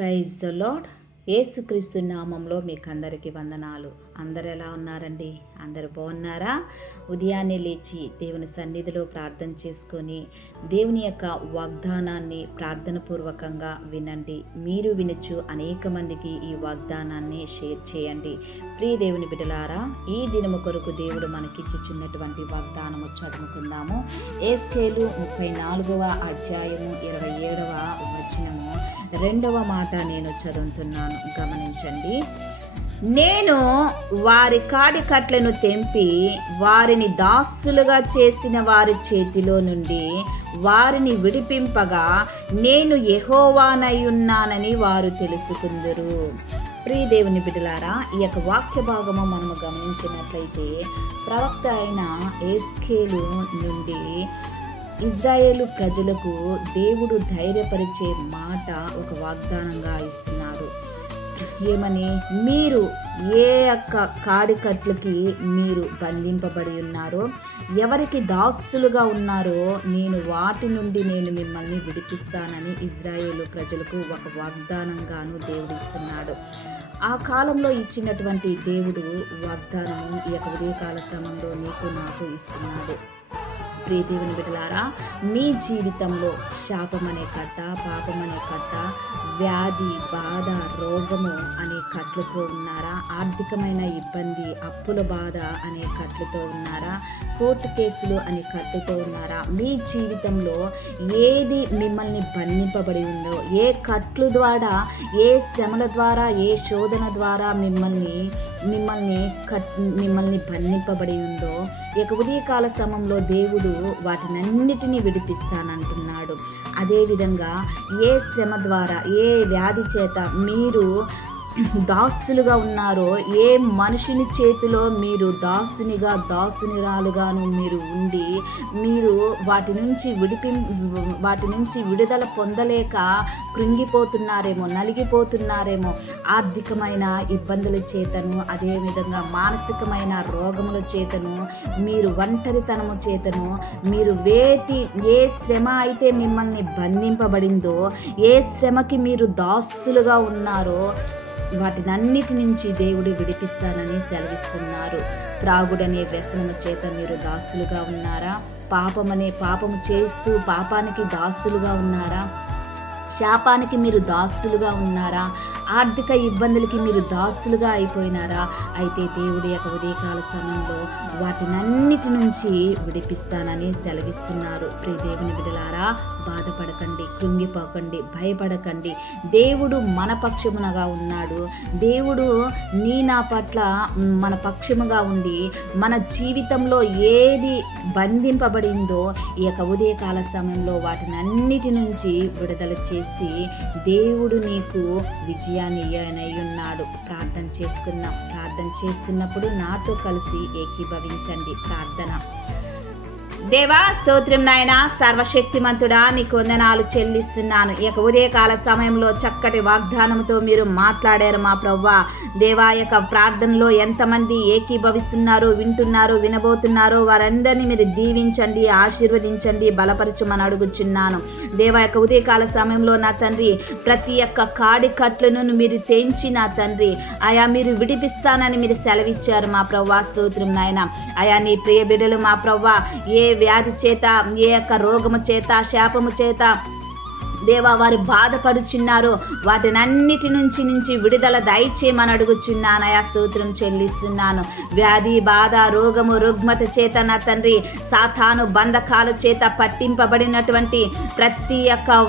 Praise the lord. యేసుక్రీస్తు నామంలో మీకు అందరికీ వందనాలు. అందరు ఎలా ఉన్నారండి? అందరు బాగున్నారా? ఉదయాన్నే లేచి దేవుని సన్నిధిలో ప్రార్థన చేసుకొని దేవుని యొక్క వాగ్దానాన్ని ప్రార్థనపూర్వకంగా వినండి. మీరు వినొచ్చు అనేక మందికి ఈ వాగ్దానాన్ని షేర్ చేయండి. ప్రియ దేవుని బిడ్డలారా, ఈ దినము కొరకు దేవుడు మనకిచ్చుచున్నటువంటి వాగ్దానము చదువుకుందాము. యేస్కేలు 34వ అధ్యాయము 27వ వచనము 2వ మాట నేను చదువుతున్నాను, గమనించండి. నేను వారి కాడికట్లను తెంపి వారిని దాసులుగా చేసిన వారి చేతిలో నుండి వారిని విడిపింపగా నేను యెహోవానయ్యున్నానని వారు తెలుసుకుందురు. ప్రియ దేవుని బిడ్డలారా, ఈ యొక్క వాక్య భాగము మనము గమనించినట్లయితే ప్రవక్త అయిన యేస్కేలు నుండి ఇజ్రాయేలు ప్రజలకు దేవుడు ధైర్యపరిచే మాట ఒక వాగ్దానంగా ఇస్తున్నారు. ఏమని? మీరు ఏ యొక్క కాడికట్లకి మీరు బంధింపబడి ఉన్నారో, ఎవరికి దాసులుగా ఉన్నారో నేను వాటి నుండి నేను మిమ్మల్ని విడిపిస్తానని ఇజ్రాయేలు ప్రజలకు ఒక వాగ్దానంగాను దేవుడు ఇస్తున్నాడు. ఆ కాలంలో ఇచ్చినటువంటి దేవుడు వాగ్దానము ఈ యొక్క ఉదయకాల క్రమంలో నీకు నాకు ఇస్తున్నాడు. ప్రియ దేవుని బిడ్డలారా, మీ జీవితంలో శాపం అనే కట్ట, పాపం అనే కట్ట, వ్యాధి, బాధ, రోగము అనే కట్లతో ఉన్నారా? ఆర్థికమైన ఇబ్బంది, అప్పుల బాధ అనే కట్లతో ఉన్నారా? కోర్టు కేసులు అనే కట్టుతో ఉన్నారా? మీ జీవితంలో ఏది మిమ్మల్ని బంధింపబడి ఉందో, ఏ కట్లు ద్వారా, ఏ శ్రమల ద్వారా, ఏ శోధన ద్వారా మిమ్మల్ని బంధింపబడి ఉందో, ఇక ఉదయకాల సమయంలో దేవుడు వాటినన్నిటినీ విడిపిస్తానంటున్నాడు. అదేవిధంగా ఏ శ్రమ ద్వారా, ఏ వ్యాధి చేత మీరు దాసులుగా ఉన్నారో, ఏ మనుషుని చేతిలో మీరు దాసునిగా, దాసునిరాలుగాను మీరు ఉండి మీరు వాటి నుంచి విడుదల పొందలేక కృంగిపోతున్నారేమో, నలిగిపోతున్నారేమో. ఆర్థికమైన ఇబ్బందుల చేతను, అదేవిధంగా మానసికమైన రోగముల చేతను, మీరు ఒంటరితనము చేతను, మీరు ఏ శ్రమ అయితే మిమ్మల్ని బంధింపబడిందో, ఏ శ్రమకి మీరు దాసులుగా ఉన్నారో వాటినన్నిటి నుంచి దేవుడు విడిపిస్తానని సెలవిస్తున్నారు. త్రాగుడనే వ్యసనము చేత మీరు దాసులుగా ఉన్నారా? పాపము చేస్తూ పాపానికి దాసులుగా ఉన్నారా? శాపానికి మీరు దాసులుగా ఉన్నారా? ఆర్థిక ఇబ్బందులకి మీరు దాసులుగా అయిపోయినారా? అయితే దేవుడి యొక్క ఉదయకాల సమయంలో వాటినన్నిటి నుంచి విడిపిస్తానని సెలవిస్తున్నారు. ప్రియ దేవుని బిడ్డలారా, బాధపడకండి, కృంగిపోకండి, భయపడకండి. దేవుడు మన పక్షమునగా ఉన్నాడు. దేవుడు నా పట్ల మన పక్షముగా ఉండి మన జీవితంలో ఏది బంధింపబడిందో ఈ యొక్క ఉదయకాల సమయంలో వాటినన్నిటి నుంచి విడుదల చేసి దేవుడు నీకు విజయాన్ని ఇయ్యనయ్యున్నాడు. ప్రార్థన చేసుకున్నాం. ప్రార్థన చేస్తున్నప్పుడు నాతో కలిసి ఏకీభవించండి. ప్రార్థన. దేవా, స్తోత్రం నాయన, సర్వశక్తిమంతుడా, నీకు వందనాలు చెల్లిస్తున్నాను. ఈ యొక్క ఉదయకాల సమయంలో చక్కటి వాగ్దానంతో మీరు మాట్లాడారు మా ప్రభువా. దేవా, యొక్క ప్రార్థనలో ఎంతమంది ఏకీభవిస్తున్నారో, వింటున్నారో, వినబోతున్నారో వారందరినీ మీరు దీవించండి, ఆశీర్వదించండి, బలపరచమని అడుగుచున్నాను. దేవా, యొక్క ఉదయకాల సమయంలో నా తండ్రి ప్రతి ఒక్క కాడి కట్లను మీరు తెంచి నా తండ్రి ఆయా మీరు విడిపిస్తానని మీరు సెలవిచ్చారు మా ప్రభువా. స్తోత్రం నాయన. ఆయా నీ ప్రియ బిడ్డలు మా ప్రభువా ఏ వ్యాధి చేత, ఏ యొక్క రోగము చేత, శాపము చేత దేవా వారు బాధపడుచున్నారో వాటినన్నిటి నుంచి విడుదల దయచేయమని అడుగుచున్నాను. ఆయా స్తోత్రం చెల్లిస్తున్నాను. వ్యాధి, బాధ, రోగము, రుగ్మత చేత నా తండ్రి సాతాను బంధకాల చేత పట్టింపబడినటువంటి ప్రతి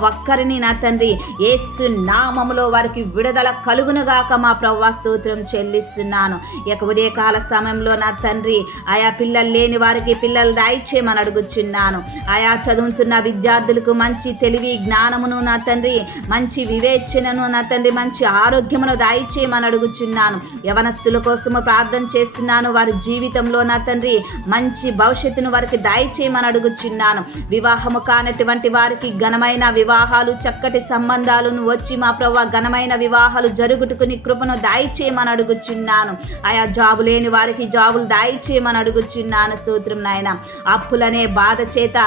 ఒక్కరిని నా తండ్రి యేసు నామములో వారికి విడుదల కలుగునుగాక మా ప్రభువా. స్తోత్రం చెల్లిస్తున్నాను. ఇక ఉదయకాల సమయంలో నా తండ్రి ఆయా పిల్లలు లేని వారికి పిల్లలు దయచేయమని అడుగుచున్నాను. ఆయా చదువుతున్న విద్యార్థులకు మంచి తెలివి, జ్ఞానం నా తండ్రి, మంచి వివేచనను నా తండ్రి, మంచి ఆరోగ్యమును దయచేయమని అడుగుచున్నాను. యవనస్తుల కోసము ప్రార్థన చేస్తున్నాను. వారి జీవితంలో నా తండ్రి మంచి భవిష్యత్తును వారికి దయచేయమని అడుగుచున్నాను. వివాహము కానటువంటి వారికి ఘనమైన వివాహాలు, చక్కటి సంబంధాలను వచ్చి మా ప్రభువా ఘనమైన వివాహాలు జరుగుటకుని కృపను దయచేయమని అడుగుచున్నాను. ఆయా జాబు లేని వారికి జాబులు దయచేయమని అడుగుచున్నాను. స్తోత్రం నాయన. అప్పులనే బాధ చేత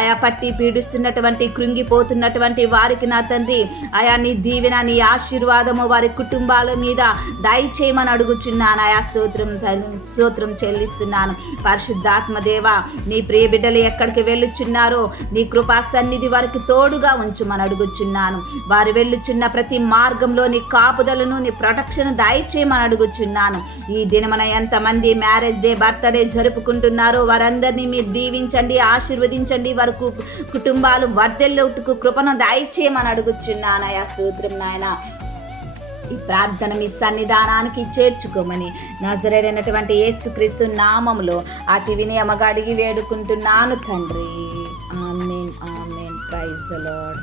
ఆయా పట్టి పీడిస్తున్నటువంటి, కృంగిపోతున్నటువంటి ఉన్నటువంటి వారికి నా తండ్రి అయా నీ దీవెన నీ ఆశీర్వాదము వారి కుటుంబాల మీద దయచేయమని అడుగుచున్నాను. ఆయా స్తోత్రం చెల్లిస్తున్నాను. పరిశుద్ధాత్మ దేవ, నీ ప్రియ బిడ్డలు ఎక్కడికి వెళ్ళుచున్నారో నీ కృపా సన్నిధి వారికి తోడుగా ఉంచుమని అడుగుచున్నాను. వారు వెళ్ళుచున్న ప్రతి మార్గంలో నీ కాపుదలను నీ ప్రొటెక్షన్ దయచేయమని అడుగుచున్నాను. ఈ దినమున ఎంతమంది మ్యారేజ్ డే బర్త్డే జరుపుకుంటున్నారో వారందరినీ మీరు దీవించండి, ఆశీర్వదించండి. వారి కుటుంబాలు వర్ధిల్లుటకు కృపను దయచేయమని అడుగుచున్నాను. ఆయా స్తోత్రం నాయన. ఈ ప్రార్థన మీ సన్నిధానానికి చేర్చుకోమని నజరేడైనటువంటి యేసుక్రీస్తు నామములో అతి వినయముగా అడిగి వేడుకుంటున్నాను తండ్రి. Amen, amen. Praise the lord.